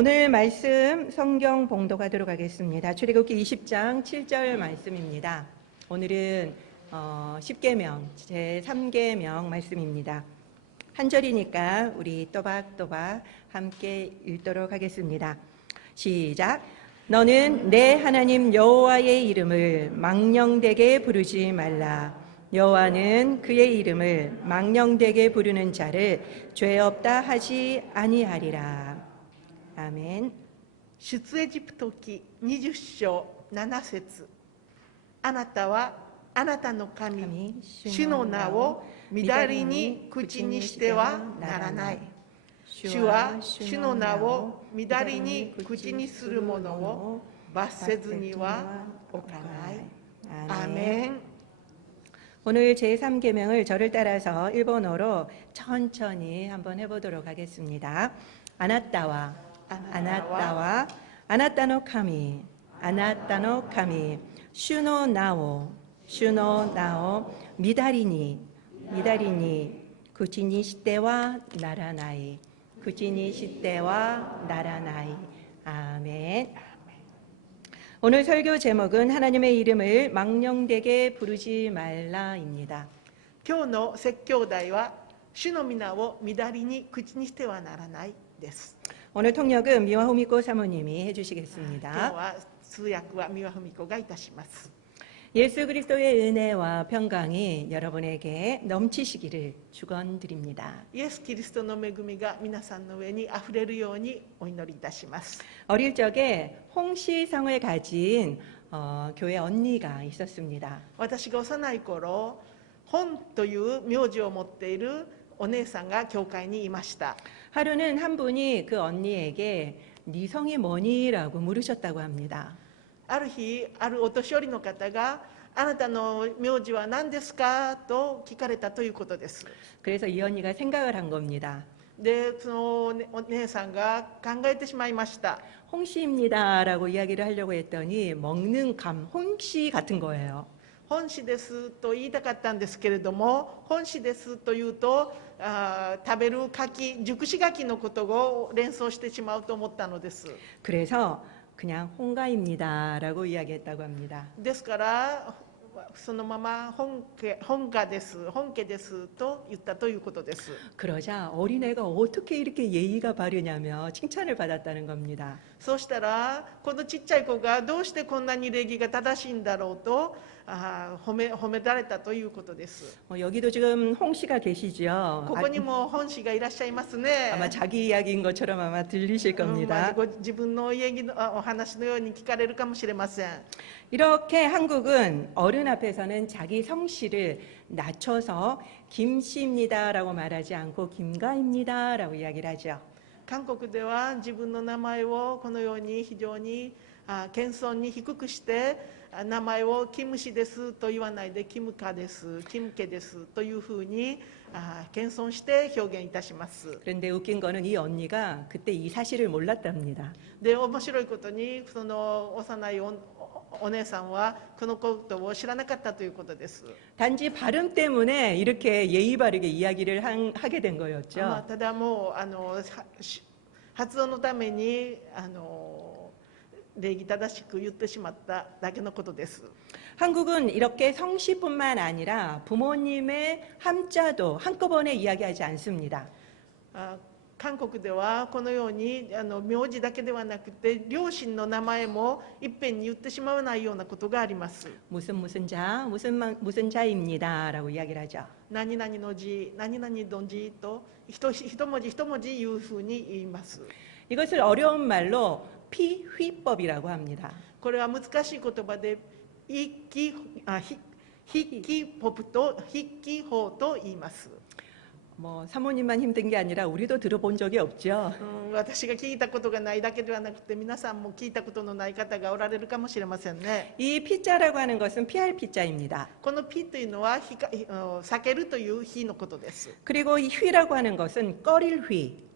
오늘 말씀 성경 봉독하도록 하겠습니다. 출애굽기 20장 7절 말씀입니다. 오늘은 10계명 제3계명 말씀입니다. 한 절이니까 우리 또박또박 함께 읽도록 하겠습니다. 시작. 너는 내 하나님 여호와의 이름을 망령되게 부르지 말라. 여호와는 그의 이름을 망령되게 부르는 자를 죄 없다 하지 아니하리라. 아멘. 出エジプト記20章7節。あなたはあなたの神主の名を乱りに口にしてはならない。主は主の名を乱りに口にする者を罰せずにはおかない。アーメン。 오늘 제3계명을 저를 따라서 일본어로 천천히 한번 해보도록 하겠습니다. 아나타와 아나타와 아나타노 카미 아나타노 카미 슈노 나오 미다리니 구치니 시대와 나라나이 구치니 시대와 나라나이. 아멘. 오늘 설교 제목은 하나님의 이름을 망령되게 부르지 말라입니다. 今日の説教題は主の皆を乱りに口にしてはならないです。 오늘 통역은 미와후미코 사모님이 今日 해주시겠습니다. は通訳は三輪文子がいたします。 예수 그리스도의 은혜와 평강이 여러분에게 넘치시기를 축원드립니다. イエス・キリストの恵みが皆さんの上にあふれるようにお祈りいたします。 어릴 적에 홍씨성을 가진 교회 언니가 있었습니다. 私が幼い頃、本という名字を持っているお姉さんが教会にいました。 하루는 한 분이 그 언니에게 네 성이 뭐니라고 물으셨다고 합니다. ある日、あるお年寄りの方が、あなたの名字は何ですかと聞かれたということです。 그래서 이 언니가 생각을 한 겁니다. で、そのお姉さんが考えてしまいました。 홍씨입니다라고 이야기를 하려고 했더니 먹는 감, 홍씨 같은 거예요. 本氏ですと言いたかったんですけれども、本氏ですというと食べる柿、熟し柿のことを連想してしまうと思ったのです。 그래서 그냥 홍가입니다라고 이야기했다고 합니다. ですからそのまま本家ですと言ったということです。 그러자 어린애가 어떻게 이렇게 예의가 바르냐며 칭찬을 받았다는 겁니다. そうしたらこのちっちゃい子がどうしてこんなに礼儀が正しいんだろうと褒められたということです。 여기도 지금 홍 씨가 계시죠. ここにも本氏がいらっしゃいますね。 아마 자기 이야기인 것처럼 아마 들리실 겁니다. ご自分のお話のように聞かれるかもしれません。 이렇게 한국은 어른 앞에서는 자기 성씨를 낮춰서 김씨입니다라고 말하지 않고 김가입니다라고 이야기를 하죠. 韓国では自分の名前をこのように非常に謙遜に低くして名前をキム氏ですと言わないでキムカです、キムケですというふうに謙遜して表現いたします。 그런데 웃긴 거는 이 언니가 그때 이 사실을 몰랐답니다. で、面白いことにその幼いお姉さんはこのことを知らなかったということです。 단지 발음 때문에 이렇게 예의 바르게 이야기를 하게 된 거였죠. ただもう発音のために礼儀正しく言ってしまっただけのことです。 한국은 이렇게 성씨뿐만 아니라 부모님의 함자도 한꺼번에 이야기하지 않습니다. 韓国ではこのように名字だけではなくて両親の名前もいっぺんに言ってしまわないようなことがあります。 무슨 자입니다라고 이야기를 하죠. 何々の字、何々の字と一文字一文字いうふうに言います。 이것을 어려운 말로 피휘법이라고 합니다. これは難しい言葉で筆記法と言います。 뭐 사모님만 힘든 게 아니라 우리도 들어본 적이 없죠. 私が聞いたことがないだけではなくて皆さんも聞いたことのない方がおられるかもしれませんね。 이 피자라고 하는 것은 피할 피자입니다. このピというのは避けるという火のことです。 그리고 이 휘라고 하는 것은 꺼릴 휘.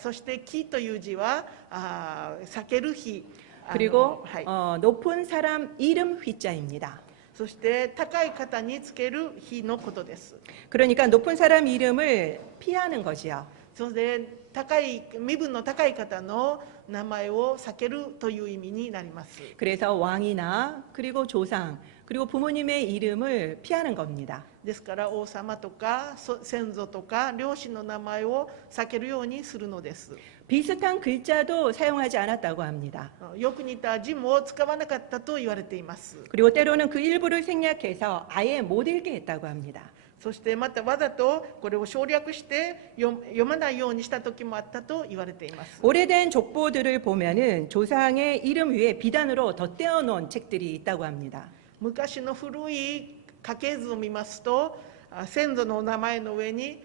そして木という字は避ける火。 그리고 はい、 높은 사람 이름 휘자입니다. そして高い方につける火のことです。 그러니까 높은 사람 이름을 피하는 거지요. それで高い身分の高い方の名前を避けるという意味になります。 그래서 왕이나 그리고 조상 그리고 부모님의 이름을 피하는 겁니다. ですから王様とか先祖とか両親の名前を避けるようにするのです。 비슷한 글자도 사용하지 않았다고 합니다. よく似た字も使わなかったと言われています。 그리고 때로는 그 일부를 생략해서 아예 못 읽게 했다고 합니다. そしてまたわざとこれを省略して読まないようにした時もあったと言われています。 오래된 족보들을 보면은 조상의 이름 위에 비단으로 덧대어 놓은 책들이 있다고 합니다. 昔の古い家系図を見ますと、先祖の名前の上に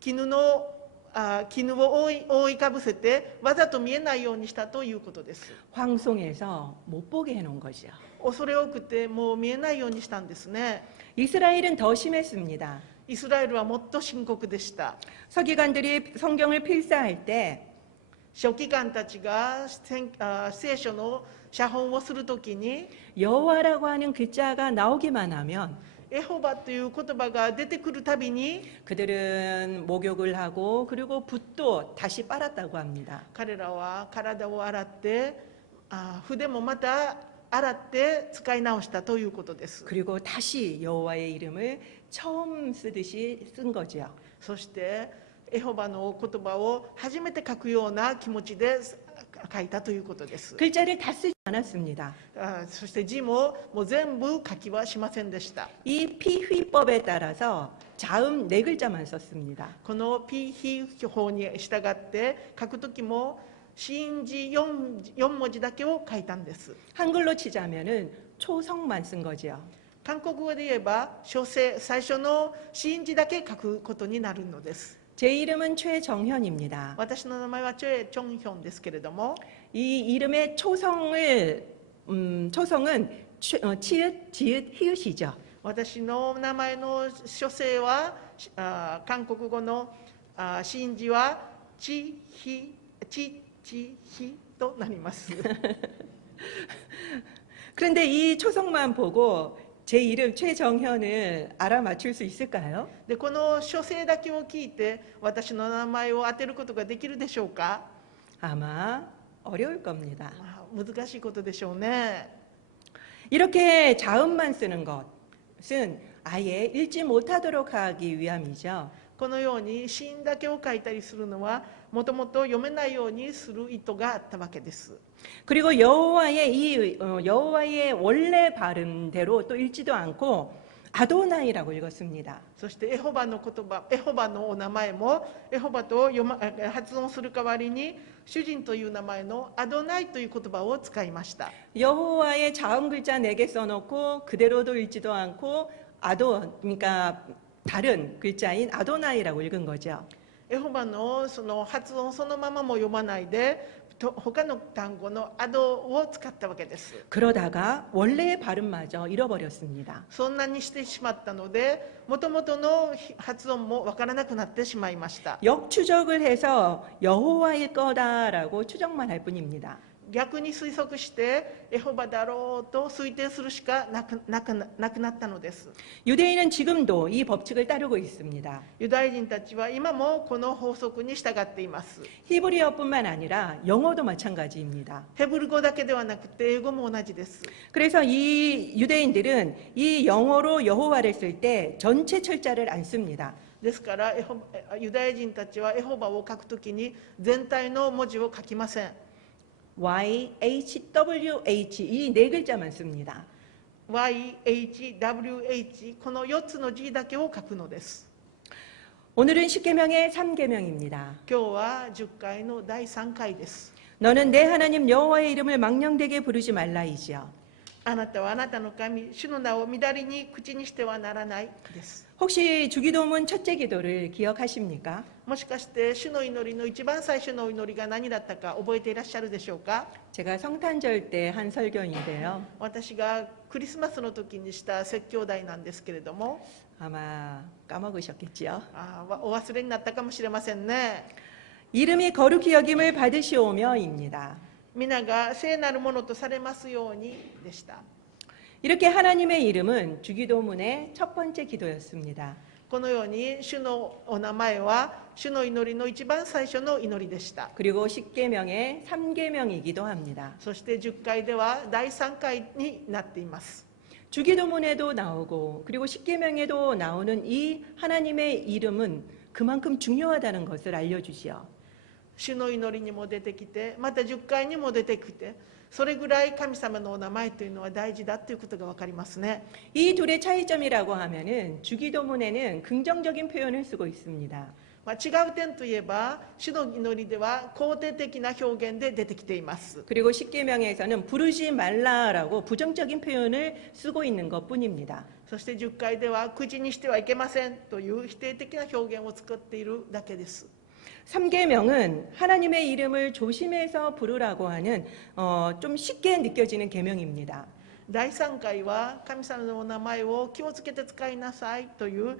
絹を覆いかぶせてわざと見えないようにしたということです。 황송해서 못 보게 해놓은 거죠. 恐れ多くてもう見えないようにしたんですね。 이스라엘은 더 심했습니다. イスラエルはもっと深刻でした。 서기관들이 성경을 필사할 때 書記官たちが聖書の写本をするときに 여호와라고 하는 글자가 나오기만 하면 エホバという言葉が出てくるたびに 그들은 목욕을 하고 그리고 붓도 다시 빨았다고 합니다. 彼らは体を洗って筆もまた洗って使い直したということです。 그리고 다시 여호와의 이름을 처음 쓰듯이 쓴 거죠. そしてエホバの言葉を初めて書くような気持ちで書いたということです。 글자를 다 쓰지 않았습니다. そして字も全部書きはしませんでした。 이 피휘법에 따라서 자음 4글자만 썼습니다. このピーヒ法に従って書くときも真字 4文字だけを書いたんです。 한글로 치자면은 초성만 쓴 거죠. 韓国語で言えば書生最初の真字だけ書くことになるのです。 제 이름은 최정현입니다. 私の名前はチョエ・チョンヒョンですけれども、 이 이름의 초성은 치읓, 지읒, 히읗이죠. 私の名前の書生は韓国語の真字はチ・ヒとなります。 그런데 이 초성만 보고 제 이름 최정현을 알아맞힐 수 있을까요? でこの書生だけを聞いて私の名前を当てることができるでしょうか？ 아마 어려울 겁니다. 難しいことでしょうね。 이렇게 자음만 쓰는 것은 아예 읽지 못하도록 하기 위함이죠. このように真だけを書いたりするのはもともと読めないようにする意図があったわけです。 그리고 여호와의 여호와의 원래 발음대로 또 읽지도 않고 아도나이라고 읽었습니다. そしてエホバの言葉、エホバのお名前もエホバと発音する代わりに主人という名前のアドナイという言葉を使いました。 여호와의 자음 글자 4개 써놓고 그대로도 읽지도 않고 그러니까 다른 글자인 아도나이라고 읽은 거죠. エホバのその発音そのままも読まないで他の単語のアドを使ったわけです。 그러다가 원래의 발음마저 잃어버렸습니다. そんなにしてしまったのでもともとの発音もわからなくなってしまいました。 역추적을 해서 여호와의 거다라고 추정만 할 뿐입니다. 逆に推測してエホバだろうと推定するしかなくなったのです。 유대인은 지금도 이 법칙을 따르고 있습니다. ユダヤ人たちは今もこの法則に従っています。 히브리어뿐만 아니라 영어도 마찬가지입니다. ヘブル語だけではなくて英語も同じです。 그래서 이 유대인들은 이 영어로 여호와를 쓸 때 전체 철자를 안 씁니다. ですからユダヤ人たちはエホバを書くときに全体の文字を書きません。 YHWH 이 4글자만 씁니다. YHWH この4つの字だけを書くのです。 오늘은 십계명의 3계명입니다. 今日は10回の第3回です。 너는 내 하나님 여호와의 이름을 망령되게 부르지 말라이지요. あなたはあなたの神主の名を乱りに口にしてはならないです。 혹시 주기도문 첫째 기도를 기억하십니까? もしかして主の祈りの一番最初のお祈りが何だったか覚えていらっしゃるでしょうか？ 제가 성탄절 때 한 설교인데요. 私がクリスマスの時にした説教題なんですけれども、 아마 까먹으셨겠지요. お忘れになったかもしれませんね。 이름이 거룩히 여김을 받으시오며입니다. 皆が聖なるものとされますようにでした。 이렇게 하나님의 이름은 주기도문의 첫 번째 기도였습니다. このように主のお名前は主の祈りの一番最初の祈りでした。 그리고 십계명의 3계명이기도 합니다. そして10回では第3回になっています。 주기도문에도 나오고 그리고 십계명에도 나오는 이 하나님의 이름은 그만큼 중요하다는 것을 알려주시오. 主の祈りにも出てきて、また10回にも出てきて、それぐらい神様のお名前というのは大事だということが分かりますね。 이 둘의 차이점이라고 하면은 주기도문에는 긍정적인 표현을 쓰고 있습니다. 違う点といえば、主の祈りでは肯定的な表現で出てきています。 그리고 십계명에서는 부르지 말라라고 부정적인 표현을 쓰고 있는 것뿐입니다. そして10回では口にしてはいけませんという否定的な表現を使っているだけです。 3계명은 하나님의 이름을 조심해서 부르라고 하는 좀 쉽게 느껴지는 계명입니다. 第3回は神様のお名前を気をつけて使いなさいという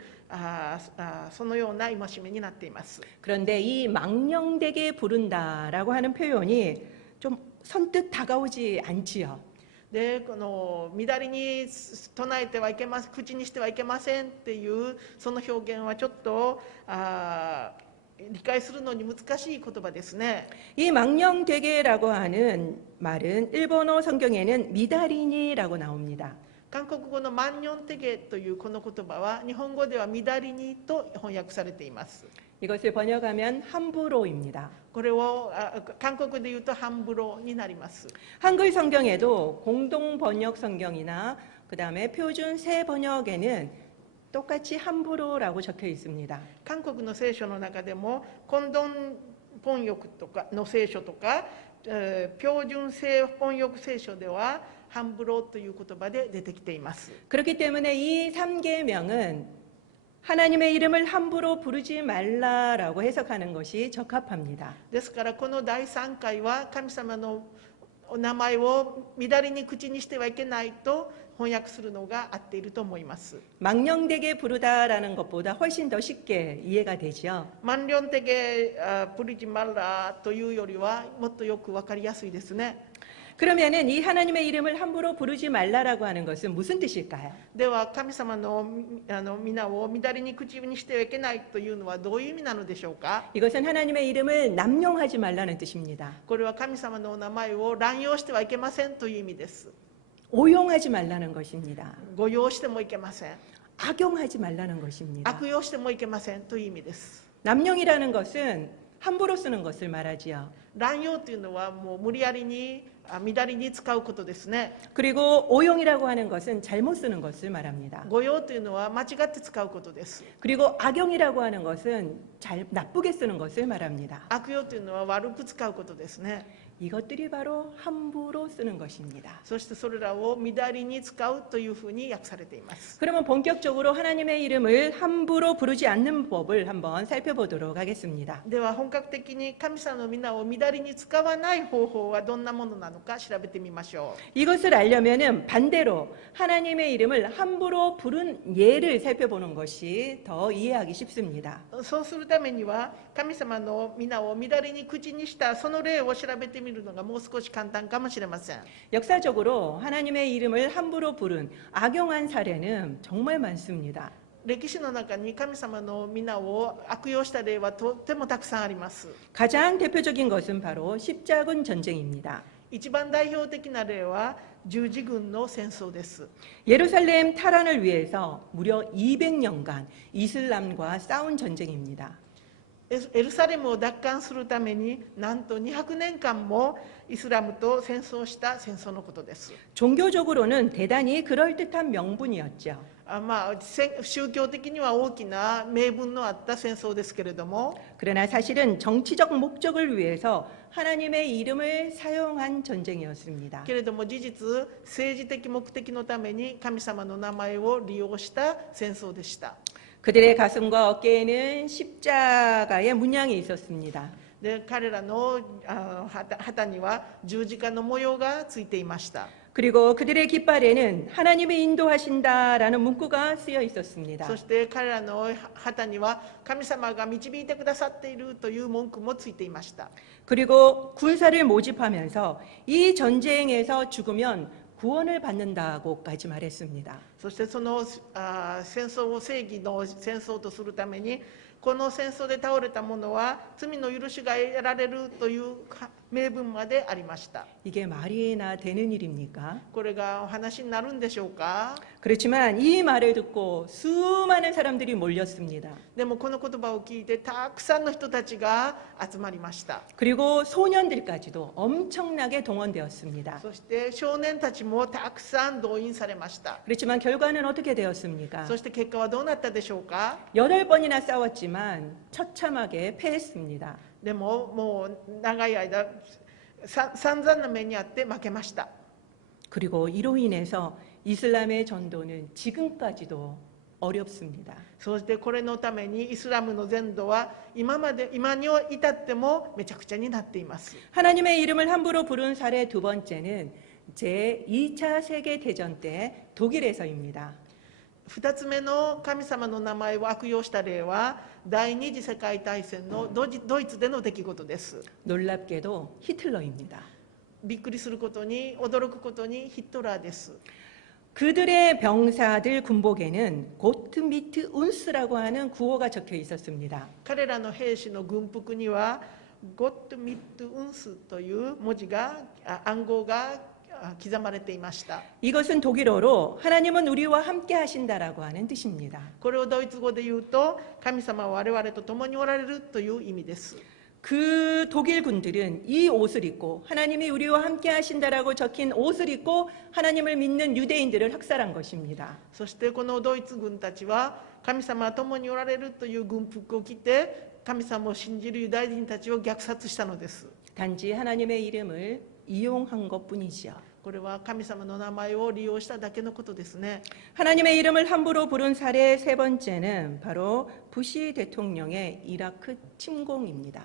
そのような戒めになっています。 그런데 이 망령되게 부른다라고 하는 표현이 좀 선뜻 다가오지 않지요. でこの乱れに唱えてはいけません、口にしてはいけませんっていうその表現はちょっと理解するのに難しい言葉ですね。 이 망령되게라고 하는 말은 일본어 성경에는 미다리니라고 나옵니다. 韓国語の万葉テゲというこの言葉は日本語では乱りにと翻訳されています。 이것을 번역하면 함부로입니다. これを韓国で言うと半風呂になります。 한글 성경에도 공동 번역 성경이나 그다음에 표준 새 번역에는 똑같이 함부로라고 적혀 있습니다. 韓国の聖書の中でも混同翻訳とかの聖書とか、標準聖翻訳聖書では半風呂という言葉で出てきています。 그렇기 때문에 이 3계명은 하나님의 이름을 함부로 부르지 말라라고 해석하는 것이 적합합니다. ですからこの第3回は神様のお名前を乱れに口にしてはいけないと翻訳するのが合っていると思います。 망령되게 부르다라는 것보다 훨씬 더 쉽게 이해가 되죠. 万葉的プリジマラというよりはもっとよくわかりやすいですね。 그러면은 이 하나님의 이름을 함부로 부르지 말라라고 하는 것은 무슨 뜻일까요? では神様の皆を乱れに口にしてはいけないというのはどういう意味なのでしょうか。 이것은 하나님의 이름을 남용하지 말라는 뜻입니다. これは神様のお名前を乱用してはいけませんという意味です。 오용하지 말라는 것입니다. 誤用してもいけません。 악용하지 말라는 것입니다. 悪用してもいけませんという意味です。 남용이라는 것은 함부로 쓰는 것을 말하지요. 乱用というのはもう無理やりに乱れに使うことですね。 그리고 오용이라고 하는 것은 잘못 쓰는 것을 말합니다. 誤用というのは間違って使うことです。 그리고 악용이라고 하는 것은 나쁘게 쓰는 것을 말합니다. 悪用というのは悪く使うことですね。 이것들이 바로 함부로 쓰는 것입니다. そしてそれらを乱れに使うというふうに訳されています。 그러면 본격적으로 하나님의 이름을 함부로 부르지 않는 법을 한번 살펴보도록 하겠습니다. では本格的に神様の皆を乱れに使わない方法はどんなものなのか調べてみましょう。 이것을 알려면은 반대로 하나님의 이름을 함부로 부른 예를 살펴보는 것이 더 이해하기 쉽습니다. そうするためには神様の皆を乱れに口にしたその例を調べてみるのがもう少し簡単かもしれません。 역사적으로 하나님의 이름을 함부로 부른 악용한 사례는 정말 많습니다. 歴史の中に神様の皆を悪用した例はとってもたくさんあります。 가장 대표적인 것은 바로 십자군 전쟁입니다. 一番代表的な例は十字軍の戦争です。 예루살렘 탈환을 위해서 무려 200년간 이슬람과 싸운 전쟁입니다. エルサレムを奪還するためになんと200年間もイスラムと戦争した戦争のことです。 종교적으로는 대단히 그럴듯한 명분이었죠. 宗教的には大きな名分のあった戦争ですけれども 그러나 사실은 정치적 목적을 위해서 하나님의 이름을 사용한 전쟁이었습니다. けれども事実政治的目的のために神様の名前を利用した戦争でした。 그들의 가슴과 어깨에는 십자가의 문양이 있었습니다. で彼らの旗には十字架の模様がついていました。 그리고 그들의 깃발에는 하나님이 인도하신다라는 문구가 쓰여 있었습니다. そして彼らの旗には神様が導いてくださっているという文句もついていました。 그리고 군사를 모집하면서 이 전쟁에서 죽으면 구원을 받는다고까지 말했습니다. そしてその戦争を正義の戦争とするために、この戦争で倒れた者は罪の許しが得られるという名分までありました。 이게 말이나 되는 일입니까? これがお話になるんでしょうか。 그렇지만 이 말을 듣고 수많은 사람들이 몰렸습니다. でもこの言葉を聞いてたくさんの人たちが集まりました。 그리고 소년들까지도 엄청나게 동원되었습니다. そして少年たちもたくさん動員されました。 그렇지만 결과는 어떻게 되었습니까? そして結果はどうなったでしょうか。 8번이나 싸웠지만 처참하게 패했습니다. でももう長い間散々な目にあって負けました。 그리고 이로 인해서 이슬람의 전도는 지금까지도 어렵습니다. そしてこれのためにイスラムの全土は今に至ってもめちゃくちゃになっています。 하나님의 이름을 함부로 부른 사례 두 번째는 제2차 세계대전 때 독일에서입니다. 2つ目の神様の名前を悪用した例は第二次世界大戦のドイツでの出来事です。 놀랍게도 히틀러입니다. びっくりすることに驚くことにヒトラーです。 그들의 병사들 군복에는 고트미트 운스라고 하는 구호가 적혀 있었습니다. 彼らの兵士の軍服にはゴットミットウンスという文字が暗号が刻まれていました。 이것은 독일어로 하나님은 우리와 함께 하신다라고 하는 뜻입니다. これをドイツ語で言うと神様は我々と共におられるという意味です。 그 독일 군들은 이 옷을 입고 하나님이 우리와 함께 하신다라고 적힌 옷을 입고 하나님을 믿는 유대인들을 학살한 것입니다. そしてこのドイツ軍たちは神様は共におられるという軍服を着て神様を信じるユダヤ人たちを虐殺したのです。 단지 하나님의 이름을 이용한 것뿐이지요. これは神様の名前を利用しただけのことですね。 하나님의 이름을 함부로 부른 사례 세 번째는 바로 부시 대통령의 이라크 침공입니다.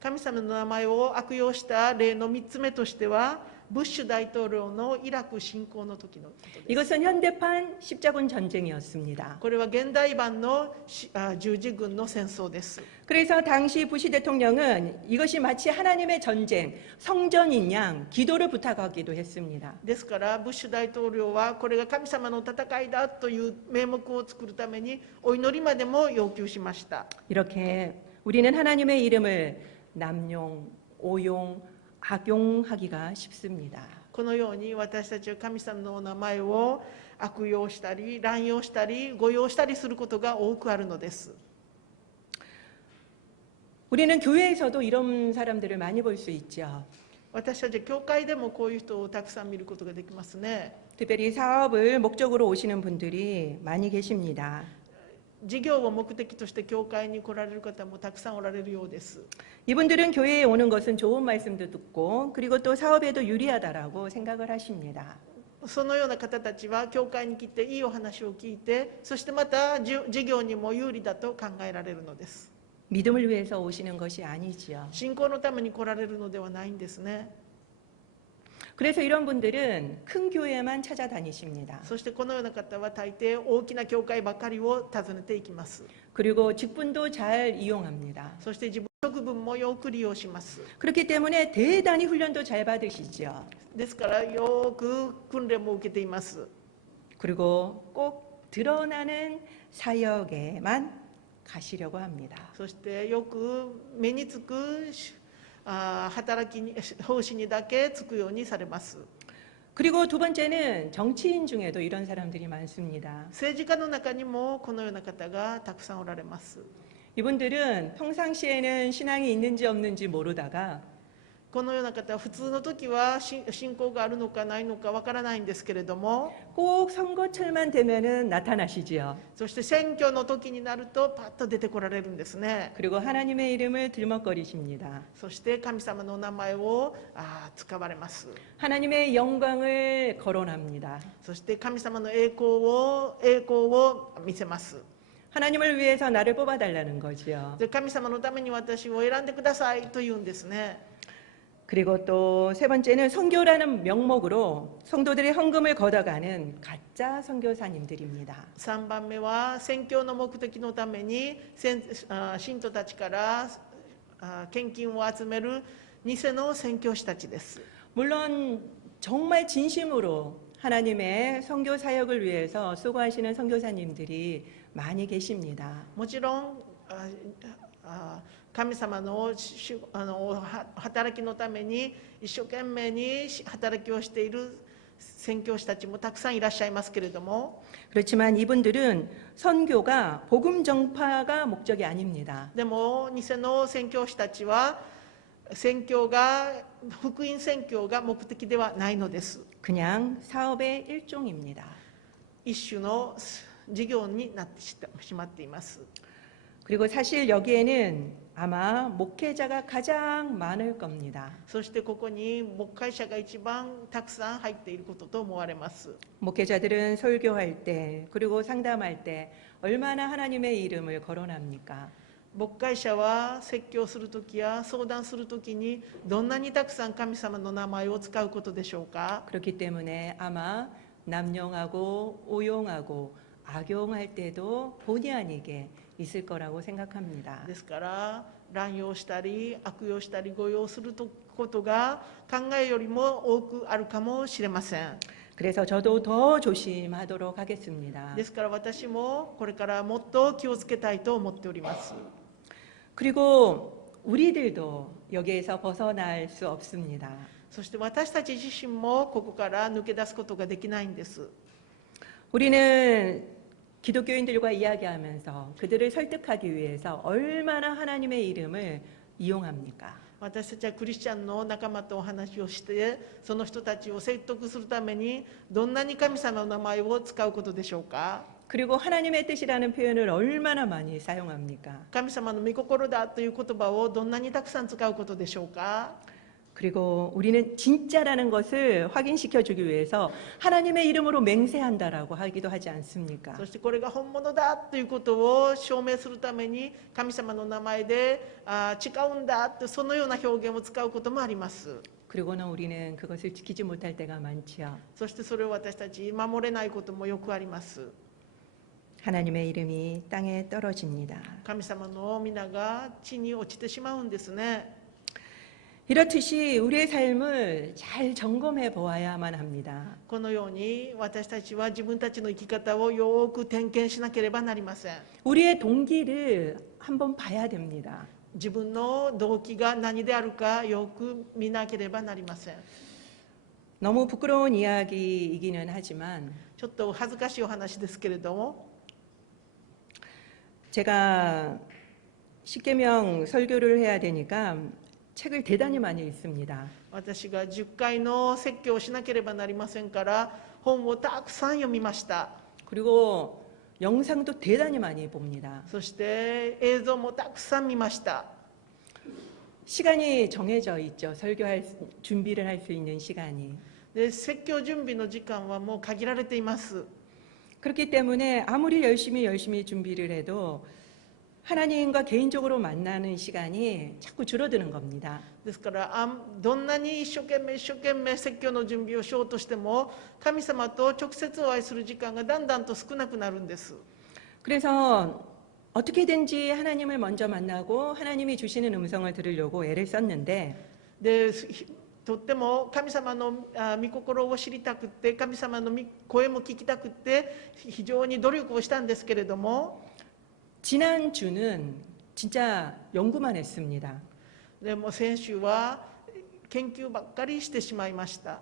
神様の名前を悪用した例の3つ目としてはブッシュ大統領のイラク侵攻の時のことです。 이것은 현대판 십자군 전쟁이었습니다. これは現代版の十字軍の戦争です。 그래서 당시 부시 대통령은 이것이 마치 하나님의 전쟁, 성전인 양 기도를 부탁하기도 했습니다. ですからブッシュ大統領はこれが神様の戦いだという名目を作るためにお祈りまでも要求しました。 이렇게 우리는 하나님의 이름을 남용, 오용, 악용하기가 쉽습니다. このように私たちは神様のお名前を悪用したり乱用したり誤用したりすることが多くあるのです。 우리는 교회에서도 이런 사람들을 많이 볼 수 있죠. 私たちは教会でもこういう人をたくさん見ることができますね。 특별히 사업을 목적으로 오시는 분들이 많이 계십니다. 事業を目的として教会に来られる方もたくさんおられるようです。 이분들은 교회에 오는 것은 좋은 말씀도 듣고 그리고 또 사업에도 유리하다라고 생각을 하십니다. そのような方たちは教会に来ていいお話を聞いて、そしてまた事業にも有利だと考えられるのです。 믿음을 위해서 오시는 것이 아니지요. 信仰のために来られるのではないんですね。 그래서 이런 분들은 큰 교회만 찾아다니십니다. そしてこのような方は大抵大きな教会ばかりを訪ねていきます。 그리고 직분도 잘 이용합니다. そして自分の職分もよく利用します。 그렇기 때문에 대단히 훈련도 잘 받으시죠. ですからよく訓練も受けています。 그리고 꼭 드러나는 사역에만 가시려고 합니다. そしてよく目につく働きに奉仕にだけつくようにされます。 그리고 두 번째는 정치인 중에도 이런 사람들이 많습니다. 政治家の中にもこのような方がたくさんおられます。 이분들은 평상시에는 신앙이 있는지 없는지 모르다가 このような方は普通の時は信仰があるのかないのかわからないんですけれども、 꼭 선거철만 되면은 나타나시지요. そして選挙の時になるとパッと出てこられるんですね。 그리고 하나님의 이름을 들먹거리십니다. そして神様の名前を使われます。 하나님의 영광을 거론합니다. そして神様の栄光を見せます。 하나님을 위해서 나를 뽑아달라는 거지요. で神様のために私を選んでくださいと言うんですね。 그리고 또 세 번째는 선교라는 명목으로 성도들의 헌금을 걷어가는 가짜 선교사님들입니다. 3番目は宣教の目的のために信徒たちから献金を集める偽の宣教師たちです。 물론 정말 진심으로 하나님의 선교 사역을 위해서 수고하시는 선교사님들이 많이 계십니다. もちろん神様の働きのために一生懸命に働きをしている宣教師たちもたくさんいらっしゃいますけれども、 그렇지만 이분들은 선교가 복음 전파가 목적이 아닙니다. でも偽の宣教師たちは宣教が福音宣教が目的ではないのです。 그냥 사업의 일종입니다. 一種の事業になってしまっています。 그리고 사실 여기에는 아마 목회자가 가장 많을 겁니다. そしてここに牧会者が一番たくさん入っていることと思われます。 목회자들은 설교할 때 그리고 상담할 때 얼마나 하나님의 이름을 거론합니까? 牧会者は説教するときや相談するときにどんなにたくさん神様の名前を使うことでしょうか。 그렇기 때문에 아마 남용하고 오용하고 악용할 때도 본의 아니게 있을 거라고 생각합니다. ですから乱用したり悪用したり誤用することが考えよりも多くあるかもしれません。 그래서 저도 더 조심하도록 하겠습니다. ですから私もこれからもっと気をつけたいと思っております。 그리고 우리들도 여기에서 벗어날 수 없습니다. そして私たち自身もここから抜け出すことができないんです。 우리는 기독교인들과 이야기하면서 그들을 설득하기 위해서 얼마나 하나님의 이름을 이용합니까? 私たちはクリスチャンの仲間とお話をしてその人たちを説得するためにどんなに神様の名前を使うことでしょうか。 그리고 하나님의 뜻이라는 표현을 얼마나 많이 사용합니까? 神様の御心だという言葉をどんなにたくさん使うことでしょうか。 그리고 우리는 진짜라는 것을 확인시켜 주기 위해서 하나님의 이름으로 맹세한다라고 하기도 하지 않습니까? そしてこれが本物だということを証明するために神様の名前で誓うんだとそのような表現を使うこともあります。 그리고는 우리는 그것을 지키지 못할 때가 많지요. そしてそれを私たち守れないこともよくあります。 하나님의 이름이 땅에 떨어집니다. 神様の皆が地に落ちてしまうんですね。 이렇듯이 우리의 삶을 잘 점검해 보아야만 합니다. このように私たちは自分たちの生き方をよく点検しなければなりません。 우리의 동기를 한번 봐야 됩니다. 自分の動機が何であるかよく見なければなりません。 너무 부끄러운 이야기이기는 하지만 ちょっと恥ずかしいお話ですけれども、 제가 십계명 설교를 해야 되니까 책을 대단히 많이 읽습니다. 私が10回の説教をしなければなりませんから本をたくさん読みました。 그리고 영상도 대단히 많이 봅니다. そして映像もたくさん見ました。 시간이 정해져 있죠. 설교할 준비를 할 수 있는 시간이. で説教準備の時間はもう限られています。 그렇기 때문에 아무리 열심히 준비를 해도 하나님과 개인적으로 만나는 시간이 자꾸 줄어드는 겁니다. ですからどんなに一生懸命説教の準備をしようとしても神様と直接お会いする時間がだんだんと少なくなるんです。 그래서 어떻게든지 하나님을 먼저 만나고 하나님이 주시는 음성을 들으려고 애를 썼는데 でとっても神様の御心を知りたくって神様の声も聞きたくって非常に努力をしたんですけれども、 지난주는 진짜 연구만 했습니다. でも先週は研究ばっかりしてしまいました。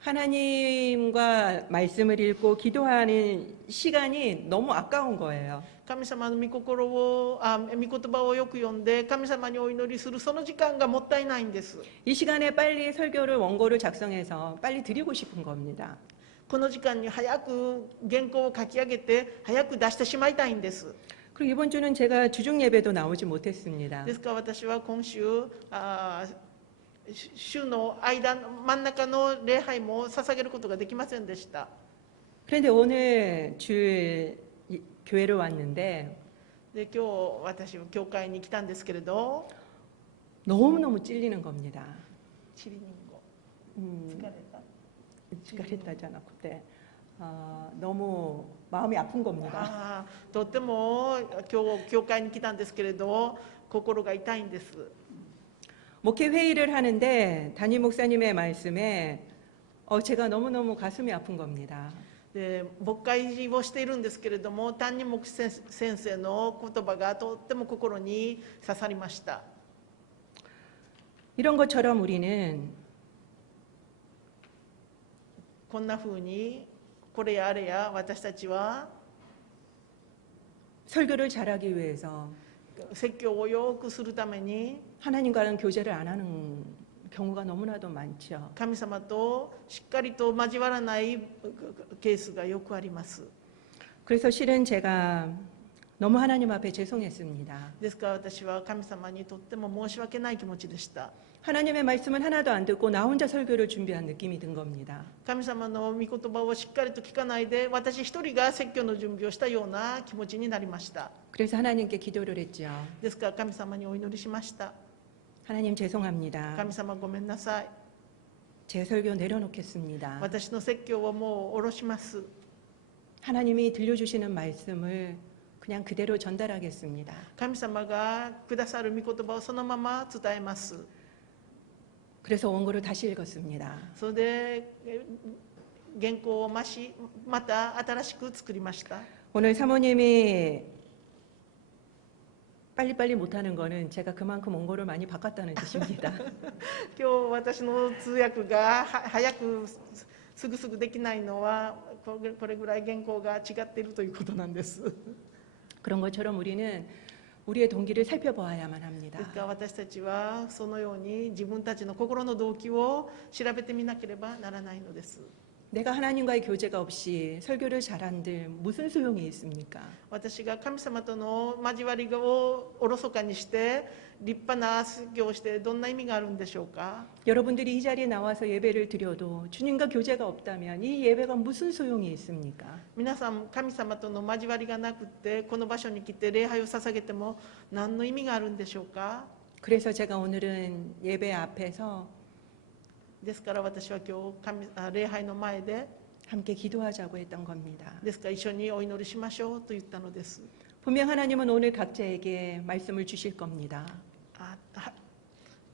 하나님과 말씀을 읽고 기도하는 시간이 너무 아까운 거예요. 神様の御心を御言葉をよく読んで神様にお祈りするその時間がもったいないんです。 이 시간에 빨리 설교를 원고를 작성해서 빨리 드리고 싶은 겁니다. この時間に早く原稿を書き上げて早く出してしまいたいんです。 그리고 이번 주는 제가 주중 예배도 나오지 못했습니다. ですから私は今週週の真ん中の礼拝も捧げることができませんでした。 그런데 오늘 주일 교회를 왔는데 で今日私は教会に来たんですけれど 너무너무 찔리는 겁니다. チリニンゴ 음, 疲れた 疲れたじゃなくて 너무 마음이 아픈 겁니다. とっても今日教会に来たんですけれど心が痛いんです。 목회 회의를 하는데 담임 목사님의 말씀에 제가 너무너무 가슴이 아픈 겁니다. で牧会をしているんですけれども、担任牧師先生の言葉がとっても心に刺さりました。 이런 것처럼 우리는 こんなふうにこれやあれや私たちは 설교를 잘하기 위해서 説教をよくするために 하나님과는 교제를 안 하는 경우가 너무나도 많죠. 神様としっかりと交わらないケースがよくあります。 그래서 실은 제가 너무 하나님 앞에 죄송했습니다. ですから私は神様にとっても申し訳ない気持ちでした。 하나님의 말씀은 하나도 안 듣고 나 혼자 설교를 준비한 느낌이 든 겁니다. 神様の御言葉をしっかりと聞かないで私一人が説教の準備をしたような気持ちになりました。 그래서 하나님께 기도를 했죠. ですから神様にお祈りしました。 하나님 죄송합니다. 神様ごめんなさい。 제 설교 내려놓겠습니다. 私の説教をもう下ろします。 하나님이 들려주시는 말씀을 그냥 그대로 전달하겠습니다. 神様がくださる御言葉をそのまま伝えます。 그래서 원고를 다시 읽었습니다. それで原稿をまた新しく作りました。 오늘 사모님이 빨리빨리 못하는 거는 제가 그만큼 원고를 많이 바꿨다는 뜻입니다. 今日私の通訳が早くすぐすぐできないのはこれぐらい原稿が違っているということなんです。 그런 것처럼 우리는 우리의 동기를 살펴보아야만 합니다. ですから私たちはそのように自分たちの心の動機を調べてみなければならないのです。 내가 하나님과의 교제가 없이 설교를 잘한들 무슨 소용이 있습니까? 私が神様との交わりをおろそかにして立派な説教をしてどんな意味があるんでしょうか。 여러분들이 이 자리에 나와서 예배를 드려도 주님과 교제가 없다면 이 예배가 무슨 소용이 있습니까? 皆さん神様との交わりがなくってこの場所に来て礼拝を捧げても何の意味があるんでしょうか。 그래서 제가 오늘은 예배 앞에서 ですから私は今日礼拝の前で 함께 기도하자고 했던 겁니다. ですから一緒にお祈りしましょうと言ったのです。 분명 하나님은 오늘 각자에게 말씀을 주실 겁니다.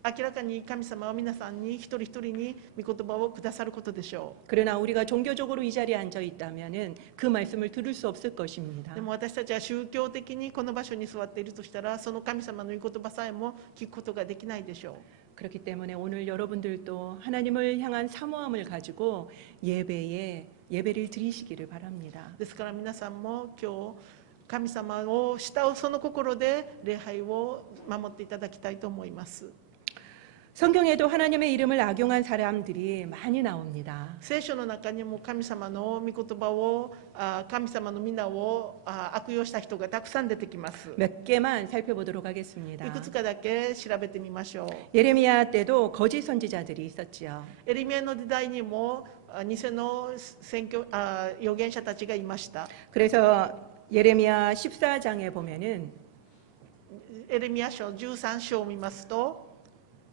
明らかに神様は皆さんに一人一人に御言葉をくださることでしょ 그러나 우리가 종교적으로 이 자리에 앉아 있다면은 그 말씀을 들을 수 없을 う。 것입니다. でも私たちは宗教的にこの場所に座っているとしたらその神様の御言葉さえも聞くことができないでしょう。 그렇기 때문에 오늘 여러분들도 하나님을 향한 사모함을 가지고 예배를 드리시기를 바랍니다. ですから皆さんも今日神様を慕うその心で礼拝を守っていただきたいと思います。 성경에도 하나님의 이름을 악용한 사람들이 많이 나옵니다. 聖書の中にも神様の御言葉を神様の皆を悪用した人がたくさん出てきます。 몇 개만 살펴보도록 하겠습니다. いくつかだけ調べてみましょう。 예레미야 때도 거짓 선지자들이 있었지요. エレミヤの時代にも偽の預言者たちがいました。 그래서 예레미야 14장에 보면은 エレミヤ書13章を見ますと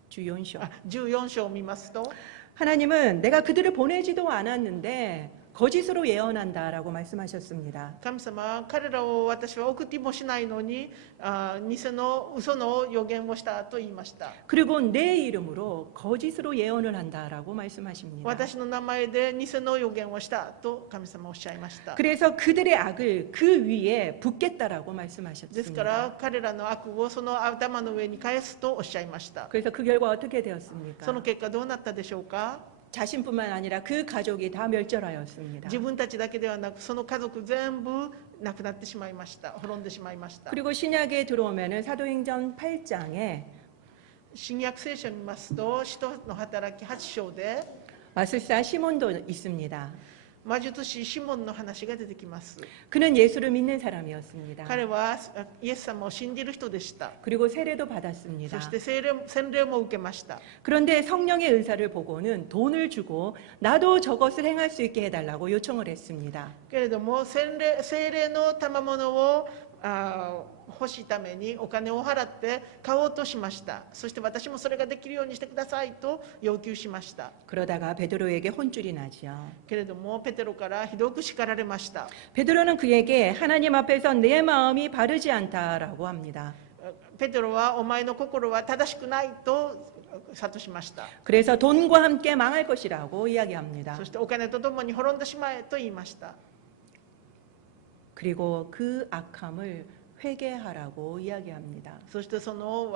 주연쇼 14章を見ますと 하나님은 내가 그들을 보내지도 않았는데 거짓으로 예언한다라고 말씀하셨습니다. 神様は彼らを私は送ってもしないのに偽の嘘の預言をしたと言いました。 그리고 내 이름으로 거짓으로 예언을 한다라고 말씀하십니다. 私の名前で偽の預言をしたと神様はおっしゃいました。 그래서 그들의 악을 그 위에 붓겠다라고 ですか 말씀하셨습니다. ら彼らの悪をその頭の上に返すとおっしゃいました。 그래서 그 결과 어떻게 되었습니까? その結果どうなったでしょうか。 자신뿐만 아니라 그 가족이 다 멸절하였습니다. 自分たちだけではなくその家族全部亡くなってしまいました。滅んでしまいました。 그리고 신약에 들어오면은 사도행전 8장에 新約聖書を見ますと使徒の働き8章で 마술사 시몬도 있습니다. 魔術師シモンの話が出てきます。 그는 예수를 믿는 사람이었습니다. 彼はイエス様を信じる人でした。 그리고 세례도 받았습니다. そして洗礼も受けました。 그런데 성령의 은사를 보고는 돈을 주고 나도 저것을 행할 수 있게 해달라고 요청을 했습니다. けれども聖霊の賜物を欲しいためにお金を払って買おうとしました。そして私もそれができるようにしてくださいと要求しました。 그러다가 베드로에게 혼쭐이 나지요. けれどもペテロからひどく叱られました。 베드로는 그에게 하나님 앞에서 내 마음이 바르지 않다라고 합니다. ペテロはお前の心は正しくないと諭しました。 그래서 돈과 함께 망할 것이라고 이야기합니다. そしてお金とともに滅んでしまえと言いました。 그리고 그 악함을 회개하라고 이야기합니다. そしてその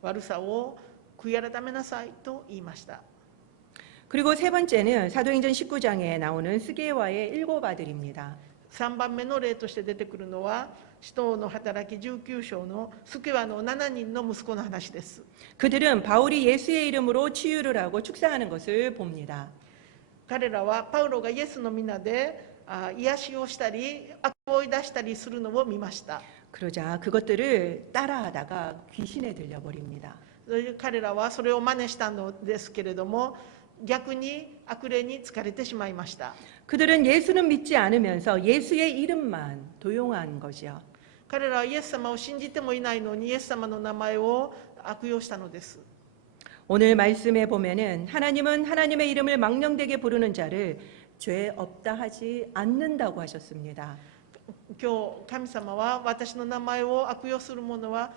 悪さを悔い改めなさいと言いました。 그리고 세 번째는 사도행전 19장에 나오는 스게와의 일곱 아들입니다. 3番目の例として出てくるのは使徒の働き19章のスケワの7人の息子の話です。 그들은 바울이 예수의 이름으로 치유를 하고 축사하는 것을 봅니다. 彼らはパウロがイエスの皆で癒しをしたり悪を追い出したりするのを見ました。 그러자 그것들을 따라하다가 귀신에 들려버립니다. 彼らはそれを真似したのですけれども逆に悪霊に疲れてしまいました。 그들은 예수는 믿지 않으면서 예수의 이름만 도용한 것이요. 彼らはイエス様を信じてもいないのにイエス様の名前を悪用したのです。 오늘 말씀에 보면은 하나님은 하나님의 이름을 망령되게 부르는 자를 죄 없다 하지 않는다고 하셨습니다. 今日神様は私の名前を悪用する者は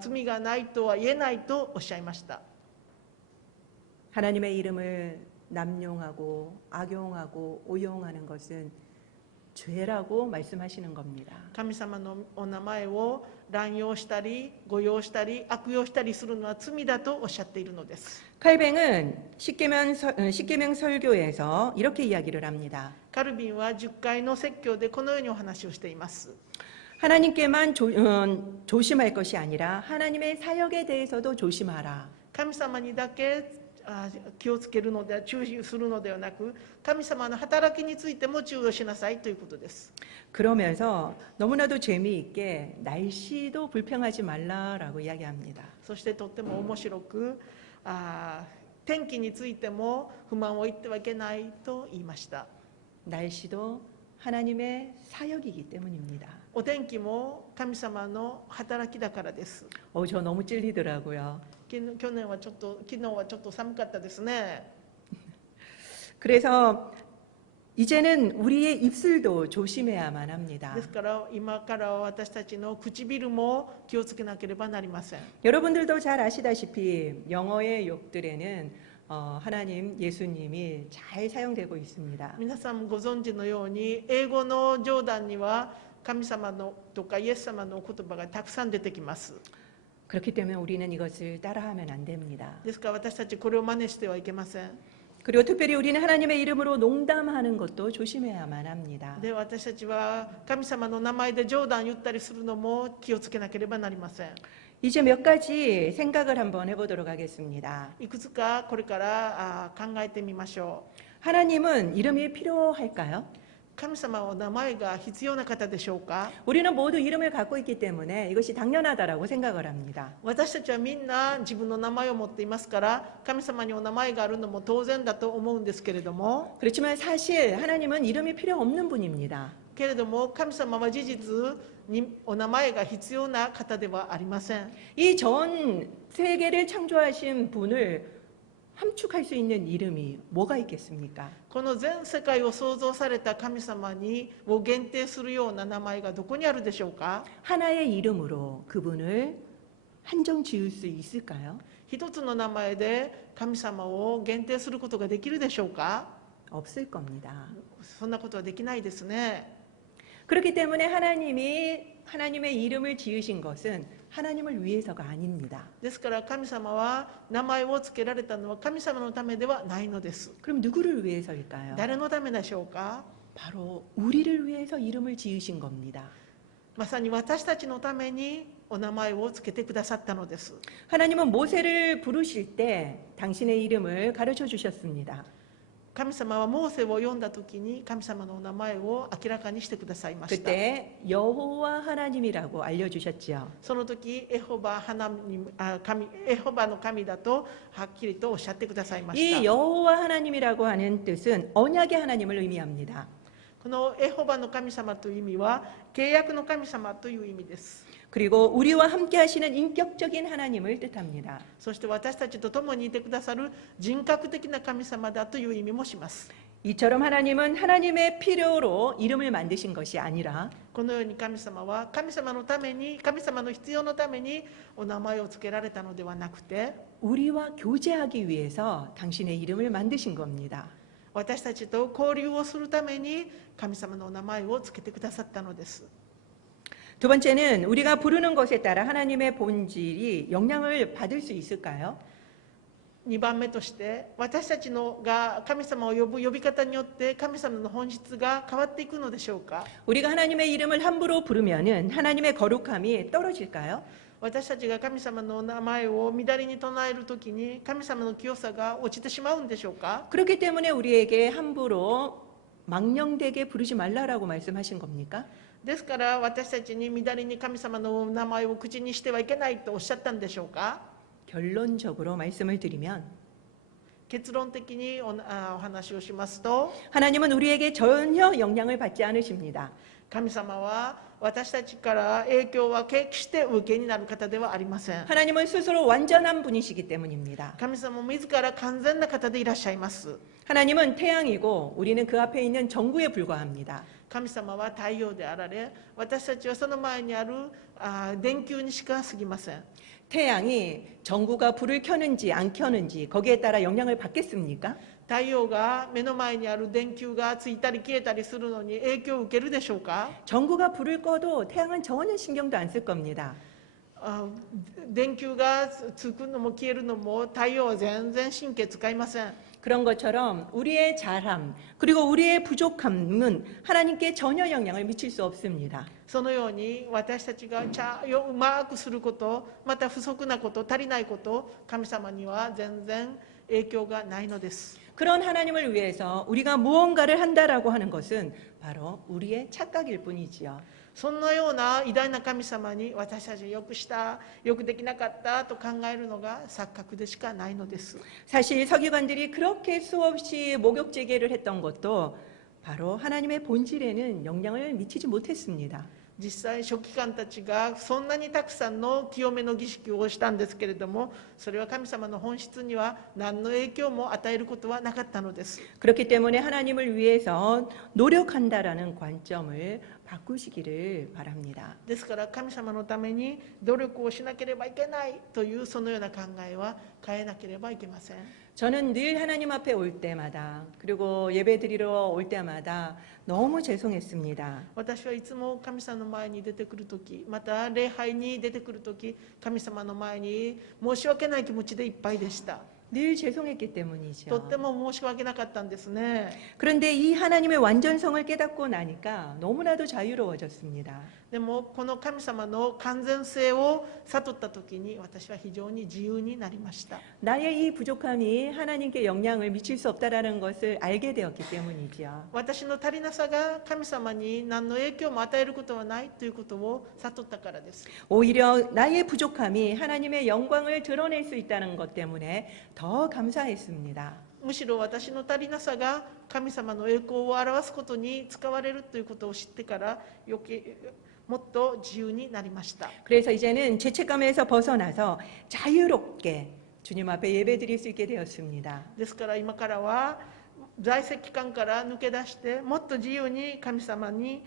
罪がないとは言えないとおっしゃいました。 하나님의 이름을 남용하고 악용하고 오용하는 것은 죄라고 말씀하시는 겁니다. 神様のお名前を乱用したり誤用したり悪用したりするのは罪だとおっしゃっているのです。 칼뱅은 십계명 설교에서 이렇게 이야기를 합니다. カルビンは10回の説教でこのようにお話をしています。 하나님께만 조심할 것이 아니라 하나님의 사역에 대해서도 조심하라. 神様にだけ気をつけるので注意するのではなく神様の働きについても注意をしなさいということです。 그러면서 너무나도 재미있게 날씨도 불평하지 말라라고 이야기합니다. そしてとっても面白く天気についても不満を言ってはいけないと言いました。 날씨도 하나님의 사역이기 때문입니다. お天気も神様の働きだからです。 저 너무 찔리더라고요. 昨日はちょっと寒かったですね。 그래서 이제는 우리의 입술도 조심해야만 합니다. ですから今から私たちの唇も気をつけなければなりません。 여러분들도 잘 아시다시피 영어의 욕들에는 하나님, 예수님이 잘 사용되고 있습니다. 皆さんご存知のように英語の冗談には神様のとかイエス様の言葉がたくさん出てきます。 그렇기 때문에 우리는 이것을 따라하면 안 됩니다. ですから私たちこれを真似してはいけません。 그리고 특별히 우리는 하나님의 이름으로 농담하는 것도 조심해야만 합니다. で私たちは神様の名前で冗談言ったりするのも気をつけなければなりません。 이제 몇 가지 생각을 한번 해보도록 하겠습니다. いくつかこれから考えてみましょう。 하나님은 이름이 필요할까요? 神様は名前が必要な方でしょうか。 우리는 모두 이름을 갖고 있기 때문에 이것이 당연하다라고 생각을 합니다. 私たちはみんな自分の名前を持っていますから神様にお名前があるのも当然だと思うんですけれども 그렇지만 사실 하나님은 이름이 필요 없는 분입니다. けれども神様は事実にお名前が必要な方ではありません。 이 전 세계를 창조하신 분을 함축할 수 있는 이름이 뭐가 있겠습니까? この全世界を創造された神様にを限定するような名前がどこにあるでしょうか。 하나의 이름으로 그분을 한정 지을 수 있을까요? 一つの名前で神様を限定することができるでしょうか。 없을 겁니다. そんなことはできないですね。 그렇기 때문에 하나님의 이름을 지으신 것은 하나님을 위해서가 아닙니다. ですから神様は名前を付けられたのは神様のためではないのです。 그럼 누구를 위해서일까요? 誰のためでしょうか。 바로 우리를 위해서 이름을 지으신 겁니다. まさに私たちのためにお名前を付けてくださったのです。 하나님은 모세를 부르실 때 당신의 이름을 가르쳐 주셨습니다. 神様はモーセを呼んだ時に神様のお名前を明らかにしてくださいました。 그때 여호와 하나님이라고 알려주셨지요. その時エホバの神だとはっきりとおっしゃってくださいました。 이 여호와 하나님이라고 하는 뜻은 언약의 하나님을 의미합니다. このエホバの神様という意味は契約の神様という意味です。 그리고 우리와 함께 하시는 인격적인 하나님을 뜻합니다. そして私たちと共にいてくださる人格的な神様だという意味もします。 이처럼 하나님은 하나님의 필요로 이름을 만드신 것이 아니라 このように神様は神様のために、神様の必要のためにお名前を付けられたのではなくて、 우리와 교제하기 위해서 당신의 이름을 만드신 겁니다. 私たちと交流をするために神様のお名前を付けてくださったのです。 두 번째는 우리가 부르는 것에 따라 하나님의 본질이 영향을 받을 수 있을까요? 2番目として、私たちのが神様を呼ぶ呼び方によって神様の本質が変わっていくのでしょうか。 우리가 하나님의 이름을 함부로 부르면은 하나님의 거룩함이 떨어질까요? 私たちが神様の名前を乱れに唱えるときに神様の清さが落ちてしまうんでしょうか。 그렇기 때문에 우리에게 함부로 망령되게 부르지 말라라고 말씀하신 겁니까? ですから私たちに乱れに神様の名前を口にしてはいけないとおっしゃったんでしょうか。 결론적으로 말씀을 드리면 結論的にお話をしますと、 하나님은 우리에게 전혀 영향을 받지 않으십니다. 神様は私たちから影響は決して受けになる方ではありません。 하나님은 스스로 완전한 분이시기 때문입니다. 神様自ら完全な方でいらっしゃいます。 하나님은 태양이고 우리는 그 앞에 있는 전구에 불과합니다. 神様は太陽であられ、私たちはその前にある電球にしか過ぎません。 태양이 전구가 불을 켜는지 안 켜는지 거기에 따라 영향을 받겠습니까? 太陽が目の前にある電球がついたり消えたりするのに影響を受けるでしょうか。 전구가 불을 꺼도 태양은 전혀 신경도 안 쓸 겁니다. 電球がつくのも消えるのも太陽は全然神経使いません。 그런 것처럼 우리의 잘함 그리고 우리의 부족함은 하나님께 전혀 영향을 미칠 수 없습니다. そのように私たちがうまくすること、また不足なこと、足りないこと、神様には全然影響がないのです。 그런 하나님을 위해서 우리가 무언가를 한다라고 하는 것은 바로 우리의 착각일 뿐이지요. そんなような偉大な神様に私たちよくした、よくできなかったと考えるのが錯覚でしかないのです。 사실 서기관들이 그렇게 수없이 목욕제계를 했던 것도 바로 하나님의 본질에는 영향을 미치지 못했습니다. 実際書記官たちがそんなにたくさんの清めの儀式をしたんですけれども、それは神様の本質には何の影響も与えることはなかったのです。 그렇기 때문에 하나님을 위해서 노력한다라는 관점을 바꾸시기를 바랍니다. ですから神様のために努力をしなければいけないというそのような考えは変えなければいけません。 저는 늘 하나님 앞에 올 때마다 그리고 예배드리러 올 때마다 너무 죄송했습니다. 私はいつも神様の前に出てくるとき、また礼拝に出てくるとき、神様の前に申し訳ない気持ちでいっぱいでした。 늘 죄송했기 때문이죠. とっても申し訳なかったんですね。 그런데 이 하나님의 완전성을 깨닫고 나니까 너무나도 자유로워졌습니다. でもこの神様の完全性を悟ったときに私は非常に自由になりました。 나의 이 부족함이 하나님께 영향을 미칠 수 없다라는 것을 알게 되었기 때문이죠. 私の足りなさが神様に何の影響も与えることはないということを悟ったからです。 오히려 나의 부족함이 하나님의 영광을 드러낼 수 있다는 것 때문에 더 감사했습니다. むしろ私の足りなさが神様の栄光を表すことに使われるということを知ってから余計もっと自由になりました。 그래서 이제는 죄책감에서 벗어나서 자유롭게 주님 앞에 예배드릴 수 있게 되었습니다. ですから今からは在籍期間から抜け出してもっと自由に神様に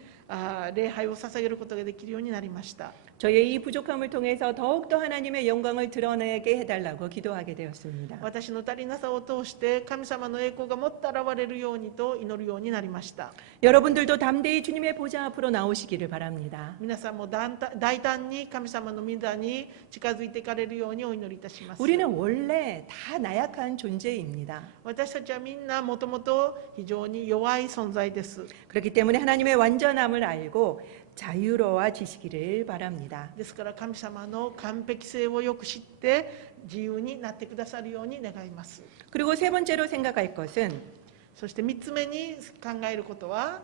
礼拝を捧げることができるようになりました。 저의 이 부족함을 통해서 더욱더 하나님의 영광을 드러내게 해달라고 기도하게 되었습니다. 私の足りなさを通して神様の栄光がもっと現れるようにと祈るようになりました。 여러분들도 담대히 주님의 보좌 앞으로 나오시기를 바랍니다. 皆さんも大胆に神様の御座に近づいていかれるようにお祈りいたします。 우리는 원래 다 나약한 존재입니다. 私たちはみんなもともと非常に弱い存在です。 그렇기 때문에 하나님의 완전함을 알고 자유로워지시기를 바랍니다. ですから神様の完璧性をよく知って自由になってくださるように願います。 그리고 세 번째로 생각할 것은 そして3つ目に考えることは、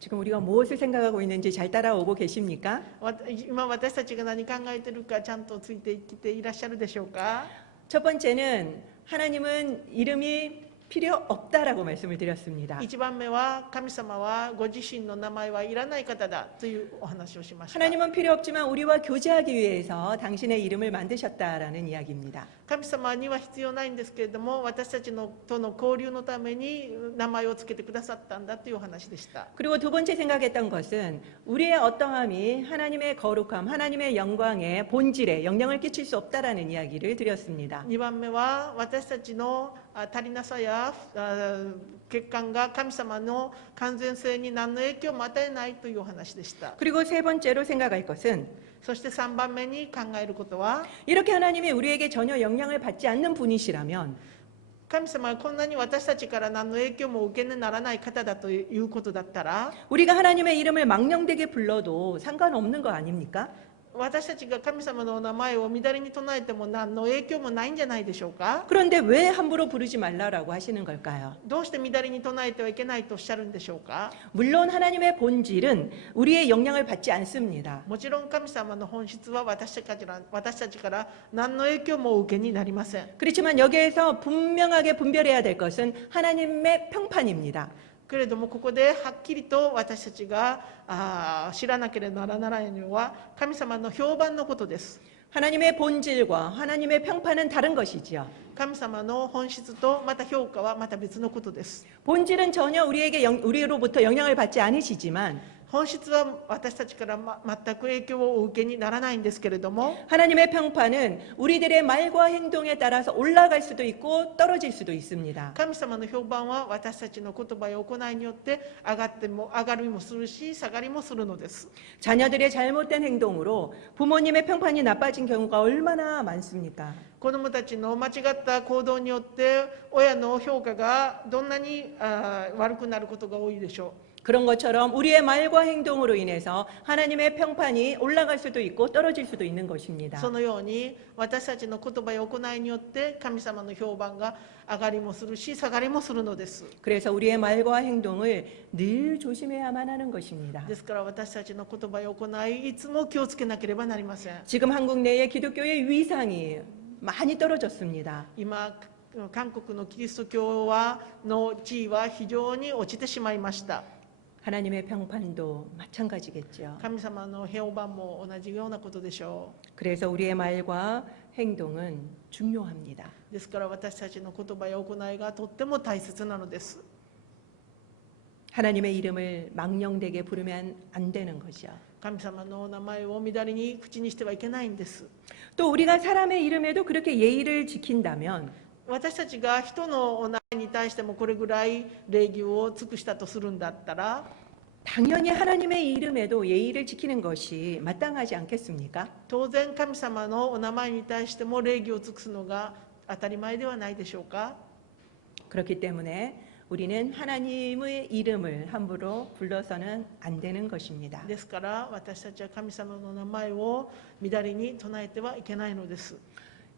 지금 우리가 무엇을 생각하고 있는지 잘 따라오고 계십니까? 今私たちが何考えているかちゃんとついてきていらっしゃるでしょうか。 첫 번째는 하나님은 이름이 필요 없다라고 말씀을 드렸습니다. 1番目は神様はご自身の名前はいらない方だというお話をしました。 하나님은 필요 없지만 우리와 교제하기 위해서 당신의 이름을 만드셨다라는 이야기입니다. 神様には必要ないんですけれども、私たちのとの交流のために名前をつけてくださったんだというお話でした。 그리고 두 번째 생각했던 것은 우리의 어떠함이 하나님의 거룩함, 하나님의 영광의 본질에 영향을 끼칠 수 없다라는 이야기를 드렸습니다. 2番目は私たちの足りなさや欠陥が神様の完全性に何の影響も与えないというお話でした。 그리고 세 번째로 생각할 것은 そして3番目に考えることは、 이렇게 하나님이 우리에게 전혀 영향을 받지 않는 분이시라면 神様はこんなに私たちから何の影響も受けにならない方だということだったら、 우리가 하나님의 이름을 망령되게 불러도 상관없는 거 아닙니까? 私たちが神様のお名前を乱れに唱えても何の影響もないんじゃないでしょうか。 그런데 왜 함부로 부르지 말라라고 하시는 걸까요? どうして乱れに唱えてはいけないとおっしゃるんでしょうか。 물론 하나님의 본질은 우리의 영향을 받지 않습니다. もちろん神様の本質は私たちから何の影響も受けになりません。 그렇지만 여기에서 분명하게 분별해야 될 것은 하나님의 평판입니다. けれどもここではっきりと私たちが知らなければならないのは神様の評判のことです。 하나님의 본질과 하나님의 평판은 다른 것이지요. 神様の本質とまた評価はまた別のことです。 본질은 전혀 우리로부터 영향을 받지 않으시지만 本質は私たちから全く影響をお受けにならないんですけれども、 하나님의 평판은 우리들의 말과 행동에 따라서 올라갈 수도 있고 떨어질 수도 있습니다. 神様の評判は私たちの言葉や行いによって上がりもするし下がりもするのです。 자녀들의 잘못된 행동으로 부모님의 평판이 나빠진 경우가 얼마나 많습니까? 子どもたちの間違った行動によって親の評価がどんなに悪くなることが多いでしょう。 그런 것처럼 우리의 말과 행동으로 인해서 하나님의 평판이 올라갈 수도 있고 떨어질 수도 있는 것입니다. そのように私たちの言葉や行いによって神様の評判が上がりもするし下がりもするのです。 그래서 우리의 말과 행동을 늘 조심해야만 하는 것입니다. ですから私たちの言葉や行いいつも気をつけなければなりません。 지금 한국 내의 기독교의 위상이 많이 떨어졌습니다. 今韓国のキリスト教の地位は非常に落ちてしまいました。 하나님의 평판도 마찬가지겠죠. 神様の評判も同じようなことでしょ 그래서 우리의 말과 행동은 중요합니다. う。ですから私たちの言葉や行いがとっても大切なのです。 하나님의 이름을 망령되게 부르면 안 되는 것이요. 神様の名前を乱れに口にしてはいけないんです。 또 우리가 사람의 이름에도 그렇게 예의를 지킨다면 私たちが人のお名前に対してもこれぐらい礼儀を尽くしたとするんだったら、 당연히 하나님의 이름에도 예의를 지키는 것이 마땅하지 않겠습니까? 当然神様のお名前に対しても礼儀を尽くすのが当たり前ではないでしょうか。 그렇기 때문에 우리는 하나님의 이름을 함부로 불러서는 안 되는 것입니다. ですから私たちは神様の名前を乱れに唱えてはいけないのです。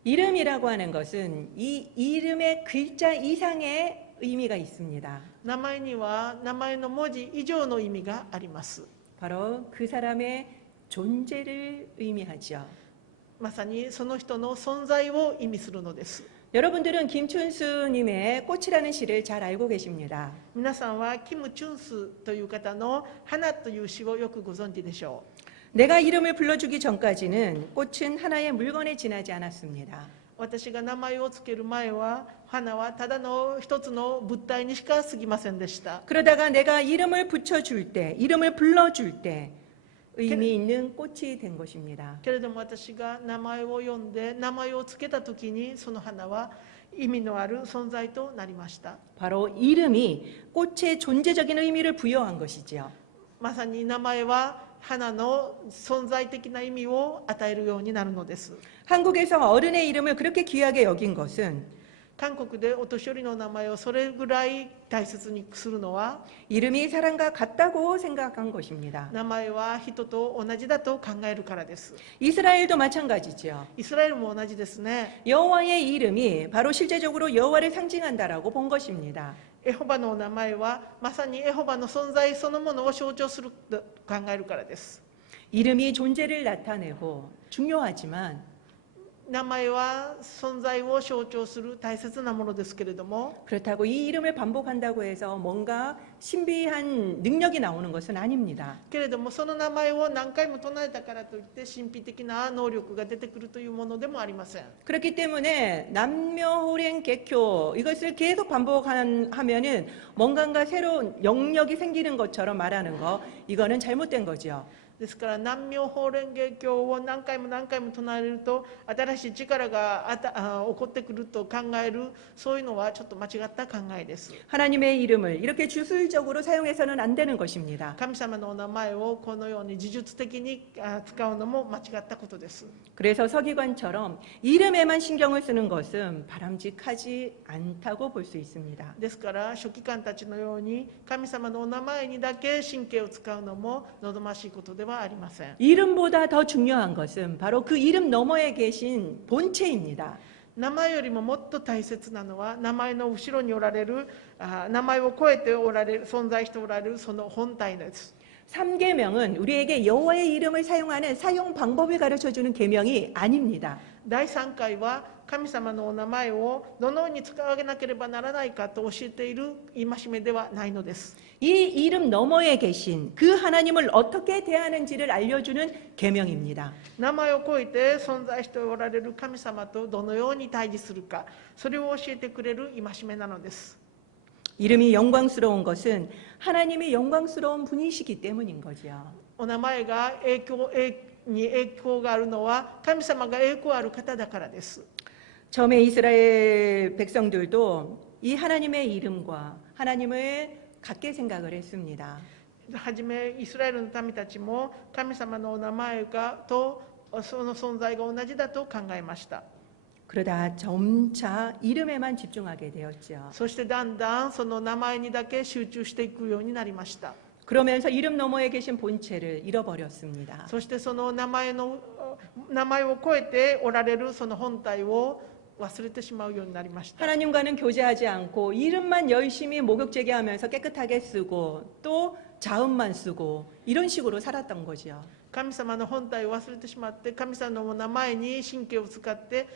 이름이라고 하는 것은 이 이름의 글자 이상의 의미가 있습니다. 名前には名前の文字以上の意味があります。 바로 그 사람의 존재를 의미하죠. まさにその人の存在を意味するのです。 여러분들은 김춘수님의 꽃이라는 시를 잘 알고 계십니다. 皆さんはキム・チュンスという方の花という詩をよくご存知でしょう。 내가 이름을 불러주기 전까지는 꽃은 하나의 물건에 지나지 않았습니다. 私が名前をつける前は花はただの一つの物体にしか過ぎませんでした。 그러다가 내가 이름을 붙여줄 때, 이름을 불러줄 때 의미 있는 꽃이 된 것입니다. けれども私が名前を呼んで名前をつけた時にその花は意味のある存在となりました。 바로 이름이 꽃의 존재적인 의미를 부여한 것이지요. まさに名前は花の存在的な意味を与えるようになるのです。 한국에서 어른의 이름을 그렇게 귀하게 여긴 것은 韓国でお年寄りの名前をそれぐらい大切にするのは 이름이 사람과 같다고 생각한 것입니다. 名前は人と同じだと考えるからです。 이스라엘도 마찬가지죠. イスラエルも同じですね。 여호와의 이름이 바로 실제적으로 여호와를 상징한다라고 본 것입니다. エホバのお名前はまさにエホバの存在そのものを象徴すると考えるからです。 이름이 존재를 나타내고 중요하지만 名前は存在を象徴する大切なものですけれども、 그렇다고 이 이름을 반복한다고 해서 뭔가 신비한 능력이 나오는 것은 아닙니다. けれどもその名前を何回も唱えたからといって神秘的な能力が出てくるというものでもありません。 그렇기 때문에 남묘호랭 개교 이것을 계속 반복하면은 뭔가 새로운 영역이 생기는 것처럼 말하는 거 이거는 잘못된 거죠. ですから南妙法蓮華経を何回も何回も唱えると新しい力が起こってくると考える、そういうのはちょっと間違った考えです。 하나님의 이름을 이렇게 주술적으로 사용해서는 안 되는 것입니다. 神様のお名前をこのように呪術的に使うのも間違ったことです。 그래서 서기관처럼 이름에만 신경을 쓰는 것은 바람직하지 않다고 볼 수 있습니다. ですから書記官たちのように神様のお名前にだけ神経を使うのも望ましいことではありません。 이름보다 더 중요한 것은 바로 그 이름 너머에 계신 본체입니다. 名前よりももっと大切なのは名前の後ろにおられる、名前を超えておられる、存在しておられるその本体です。 3계명은 우리에게 여호와의 이름을 사용하는 사용 방법을 가르쳐주는 계명이 아닙니다. 第3回は神様のお名前をどのように使わなければならないかと教えている戒めではないのです。 이 이름 너머에 계신 그 하나님을 어떻게 대하는지를 알려주는 계명입니다. 名前を超えて存在しておられる神様とどのように対峙するか、それを教えてくれる戒めなのです。 이름이 영광스러운 것은 하나님이 영광스러운 분이시기 때문인 거죠. お名前が栄光があるのは神様が栄光ある方だからです。 처음에 이스라엘 백성들도 이 하나님의 이름과 하나님을 같게 생각을 했습니다. はじめイスラエルの民たちも神様のお名前とその存在が同じだと考えました。 그러다 점차 이름에만 집중하게 되었죠. そしてだんだんその名前にだけ集中していくようになりました。 그러면서 이름 너머에 계신 본체를 잃어버렸습니다. そしてその名前を超えておられるその本体を忘れてしまうようになりました。 하나님과는 교제하지 않고 이름만 열심히 목욕제기하면서 깨끗하게 쓰고 또 자음만 쓰고 이런 식으로 살았던 거죠. 神様の本体を忘れてしまって神様のお名前に神経を使って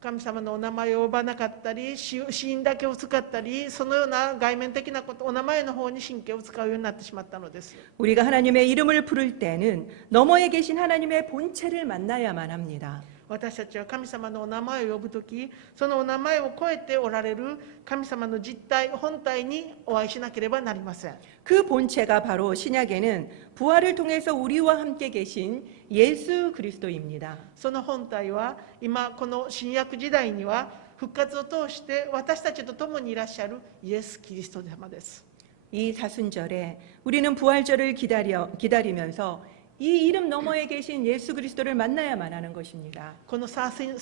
神様のお名前を呼ばなかったり死因だけを使ったり、そのような外面的なこと、お名前の方に神経を使うようになってしまったのです。 우리가 하나님의 이름을 부를 때는 너머에 계신 하나님의 본체를 만나야만 합니다. 私たちは神様のお名前を呼ぶとき、そのお名前を超えておられる神様の実体、本体にお会いしなければなりません。 그 본체가 바로 신약에는 부활을 통해서 우리와 함께 계신 예수 그리스도입니다. その本体は今この新約時代には復活を通して私たちと共にいらっしゃるイエス・キリスト様です。 이 사순절에 우리는 부활절을 기다리면서 이 이름 너머에 계신 예수 그리스도를 만나야만 하는 것입니다. この四旬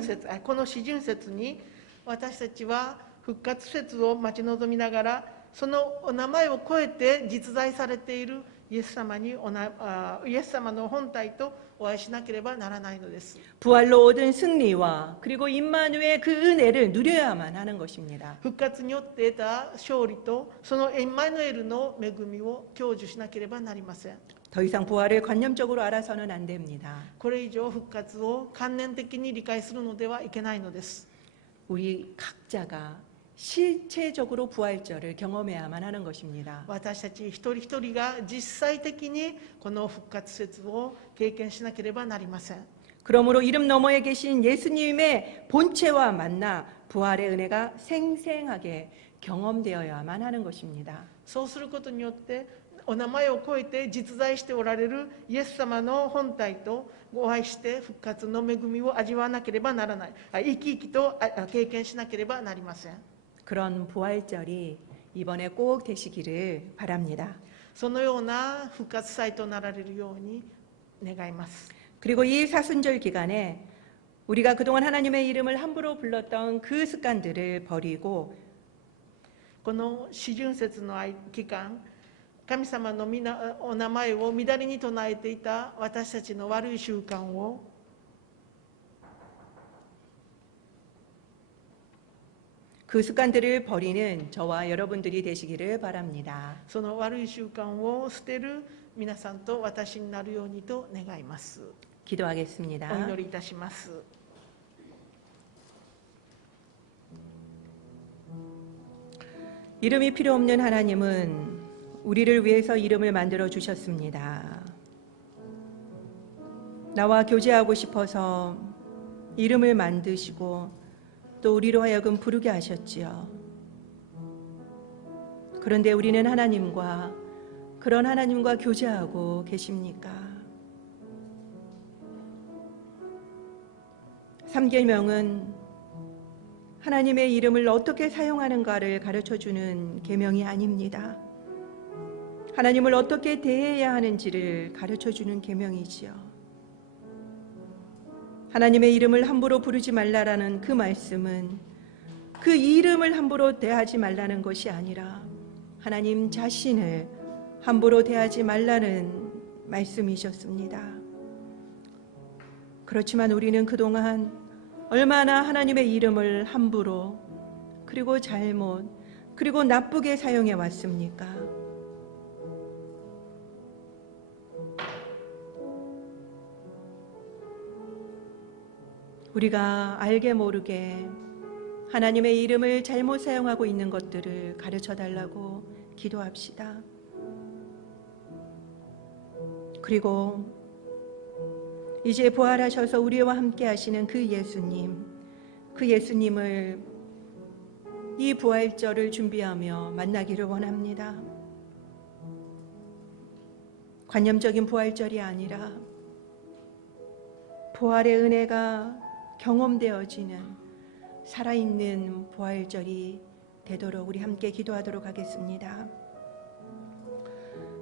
節、この四旬節に私たちは復活節を待ち望みながら、そのお名前を超えて実在されているイエス様の本体とお会いしなければならないのです。 부활로 얻은 승리와 그리고 임마누의 그 은혜를 누려야만 하는 것입니다. 復活によって得た勝利とそのエンマヌエルの恵みを享受しなければなりません。 더 이상 부활을 관념적으로 알아서는 안 됩니다. これ以上復活を観念的に理解するのではいけないのです。 우리 각자가 실체적으로 부활절을 경험해야만 하는 것입니다. 私たち一人一人が実際的にこの復活節を経験しなければなりません。 그러므로 이름 너머에 계신 예수님의 본체와 만나 부활의 은혜가 생생하게 경험되어야만 하는 것입니다. そうすることによってお名前を超えて実在しておられるイエス様の本体とお会いして復活の恵みを味わわなければならない、生き生きと経験しなければなりません。 그런 부활절이 이번에 꼭 되시기를 바랍니다. そのような復活祭となられるように願います。 그리고 이 사순절 기간에 우리가 그동안 하나님의 이름을 함부로 불렀던 그 습관들을 버리고 この四旬節の期間、神様のお名前を乱れに唱えていた私たちの悪い習慣を그 습관들을 버리는 저와 여러분들이 되시기를 바랍니다. その悪い習慣を捨てる皆さんと私になるようにと願います。 기도하겠습니다. お祈りいたします。 이름이 필요 없는 하나님은 우리를 위해서 이름을 만들어 주셨습니다. 나와 교제하고 싶어서 이름을 만드시고 또 우리로 하여금 부르게 하셨지요. 그런데 우리는 그런 하나님과 교제하고 계십니까? 3계명은 하나님의 이름을 어떻게 사용하는가를 가르쳐주는 계명이 아닙니다. 하나님을 어떻게 대해야 하는지를 가르쳐주는 계명이지요. 하나님의 이름을 함부로 부르지 말라라는 그 말씀은 그 이름을 함부로 대하지 말라는 것이 아니라 하나님 자신을 함부로 대하지 말라는 말씀이셨습니다. 그렇지만 우리는 그동안 얼마나 하나님의 이름을 함부로 그리고 잘못 그리고 나쁘게 사용해 왔습니까? 우리가 알게 모르게 하나님의 이름을 잘못 사용하고 있는 것들을 가르쳐 달라고 기도합시다. 그리고 이제 부활하셔서 우리와 함께 하시는 그 예수님을 이 부활절을 준비하며 만나기를 원합니다. 관념적인 부활절이 아니라 부활의 은혜가 경험되어지는 살아있는 부활절이 되도록 우리 함께 기도하도록 하겠습니다.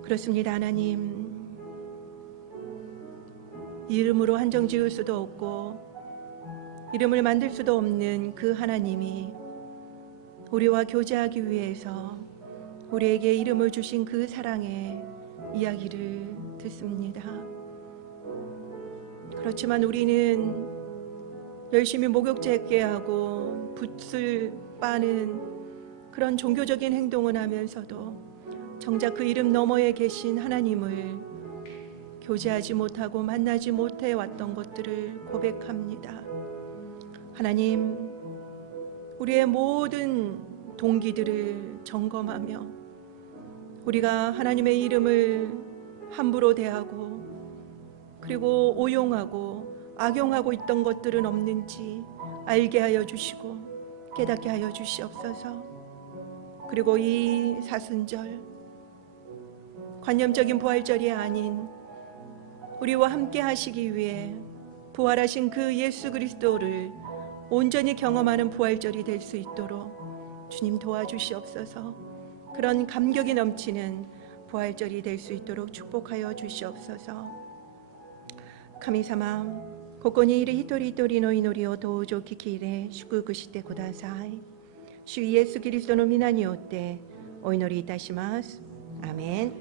그렇습니다. 하나님, 이름으로 한정 지을 수도 없고 이름을 만들 수도 없는 그 하나님이 우리와 교제하기 위해서 우리에게 이름을 주신 그 사랑의 이야기를 듣습니다. 그렇지만 우리는 열심히 목욕제게 하고 붓을 빠는 그런 종교적인 행동을 하면서도 정작 그 이름 너머에 계신 하나님을 교제하지 못하고 만나지 못해 왔던 것들을 고백합니다. 하나님, 우리의 모든 동기들을 점검하며 우리가 하나님의 이름을 함부로 대하고 그리고 오용하고 악용하고 있던 것들은 없는지 알게 하여 주시고 깨닫게 하여 주시옵소서. 그리고 이 사순절, 관념적인 부활절이 아닌 우리와 함께 하시기 위해 부활하신 그 예수 그리스도를 온전히 경험하는 부활절이 될 수 있도록 주님 도와주시옵소서. 그런 감격이 넘치는 부활절이 될 수 있도록 축복하여 주시옵소서. 카미사마 고코니 이르 히토리 히토리 노 이노리を登場聞き入れ祝福してください。主イエスキリストの皆によってお祈りいたします。アーメン。